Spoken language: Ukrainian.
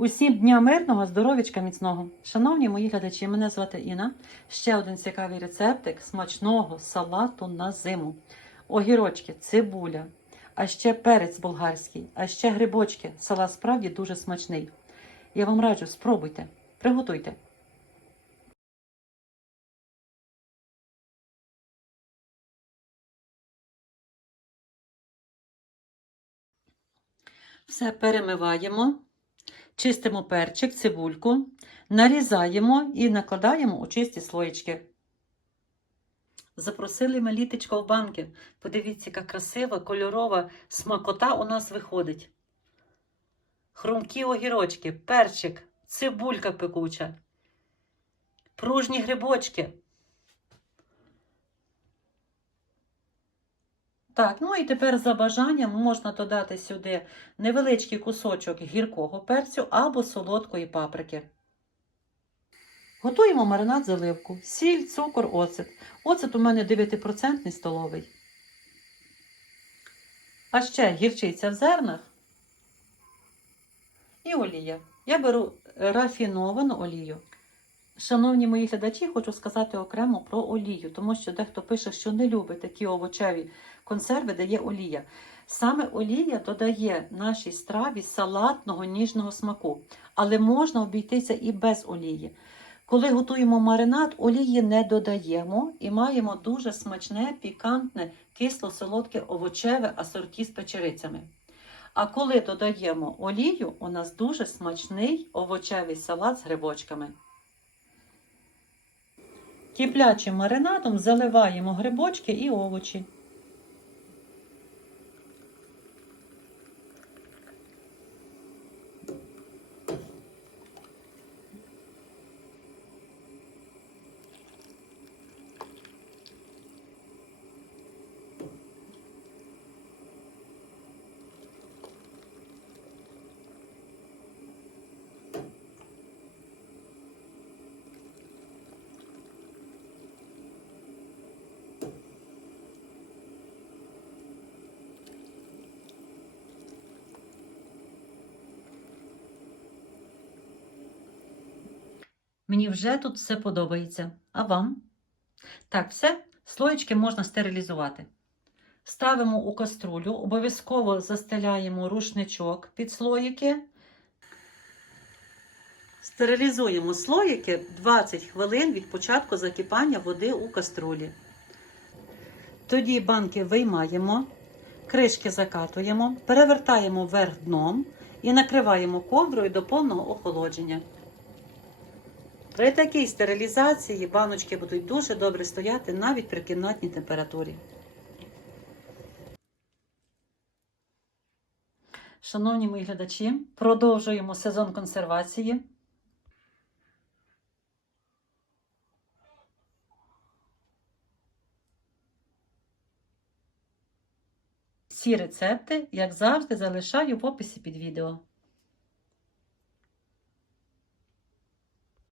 Усім дня мирного, здоров'ячка міцного. Шановні мої глядачі, мене звати Інна. Ще один цікавий рецептик смачного салату на зиму. Огірочки, цибуля, а ще перець болгарський, а ще грибочки. Салат справді дуже смачний. Я вам раджу, спробуйте, приготуйте. Все перемиваємо, чистимо перчик, цибульку, нарізаємо і накладаємо у чисті слоєчки. Запросили ми літочко в банки. Подивіться, яка красива, кольорова смакота у нас виходить. Хрумкі огірочки, перчик, цибулька пекуча, пружні грибочки. Так, ну і тепер за бажанням можна додати сюди невеличкий кусочок гіркого перцю або солодкої паприки. Готуємо маринад заливку, сіль, цукор, оцет. Оцет у мене 9% столовий. А ще гірчиця в зернах і олія. Я беру рафіновану олію. Шановні мої глядачі, хочу сказати окремо про олію, тому що дехто пише, що не любить такі овочеві консерви, де є олія. Саме олія додає нашій страві салатного ніжного смаку, але можна обійтися і без олії. Коли готуємо маринад, олії не додаємо і маємо дуже смачне, пікантне, кисло-солодке овочеве асорті з печерицями. А коли додаємо олію, у нас дуже смачний овочевий салат з грибочками. Киплячим маринадом заливаємо грибочки і овочі. Мені вже тут все подобається. А вам? Так, все, слоєчки можна стерилізувати. Ставимо у каструлю, обов'язково застеляємо рушничок під слоїки. Стерилізуємо слоїки 20 хвилин від початку закипання води у каструлі. Тоді банки виймаємо, кришки закатуємо, перевертаємо вверх дном і накриваємо ковдрою до повного охолодження. При такій стерилізації баночки будуть дуже добре стояти навіть при кімнатній температурі. Шановні мої глядачі, продовжуємо сезон консервації. Всі рецепти, як завжди, залишаю в описі під відео.